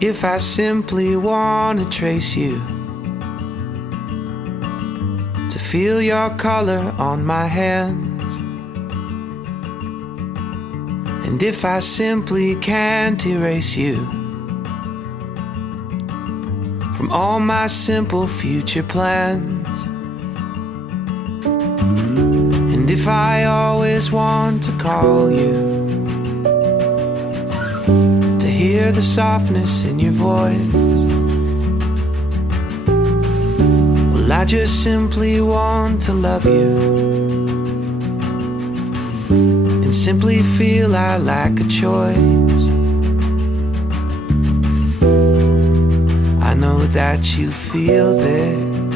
If I simply wanna trace you, to feel your color on my hands, and if I simply can't erase you from all my simple future plans, and if I always want to call you, to hear the softness in your voice, well, I just simply want to love you and simply feel I lack a choice. I know that you feel this,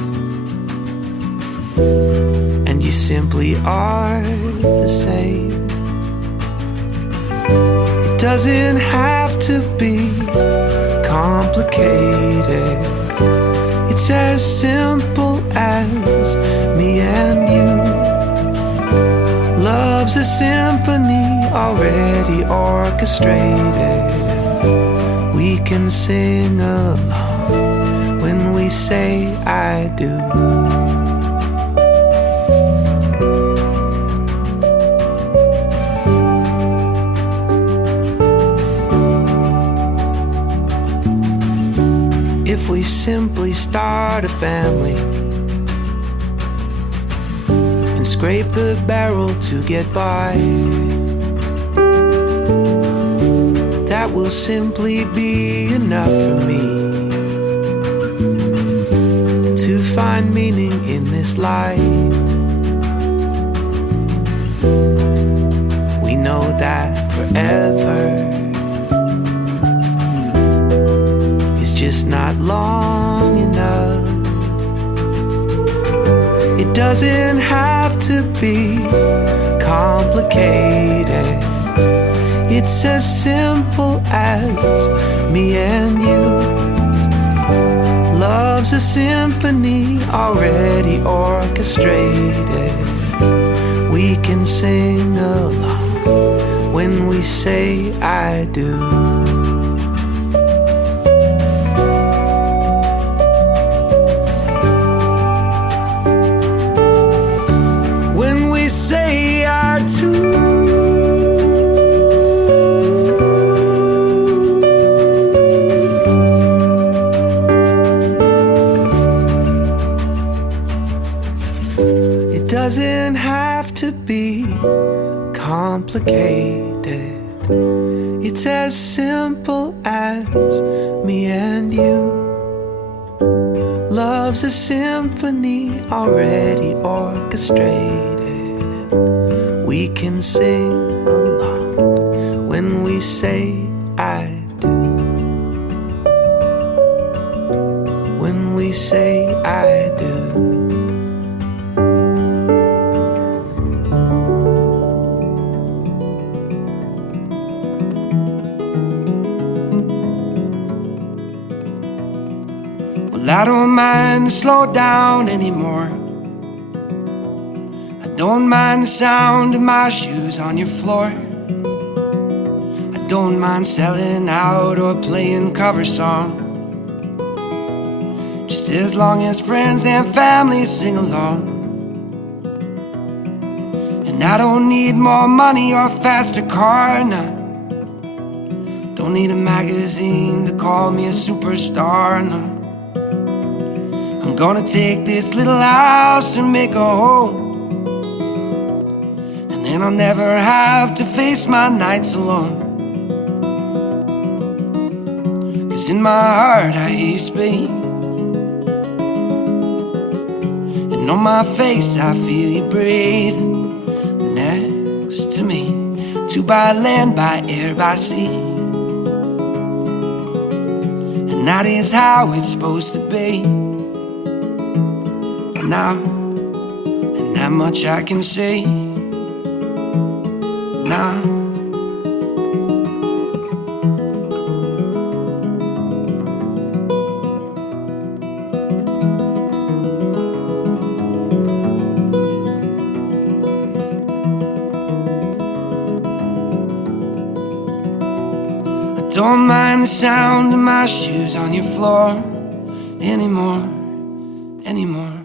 and you simply are the same. It doesn't have to be complicated. It's as simple as me and you. Love's a symphony already orchestrated. We can sing along when we say I do. If we simply start a family and scrape the barrel to get by, that will simply be enough for me to find meaning in this life. We know that forever is just not long enough. It doesn't have to be complicated. It's as simple as me and you. Love's a symphony already orchestrated. We can sing along when we say I do. When we say I do. It doesn't have to be complicated. It's as simple as me and you. Love's a symphony already orchestrated. We can sing along when we say I do. When we say I do. I don't mind to slow down anymore. I don't mind the sound of my shoes on your floor. I don't mind selling out or playing cover song, just as long as friends and family sing along. And I don't need more money or a faster car, no. Don't need a magazine to call me a superstar, no. I'm gonna take this little house and make a home, and then I'll never have to face my nights alone. 'Cause in my heart I hear you speak, and on my face I feel you breathe next to me. Two by land, by air, by sea, and that is how it's supposed to be. Now, and that much I can say now. Don't mind the sound of my shoes on your floor anymore, anymore.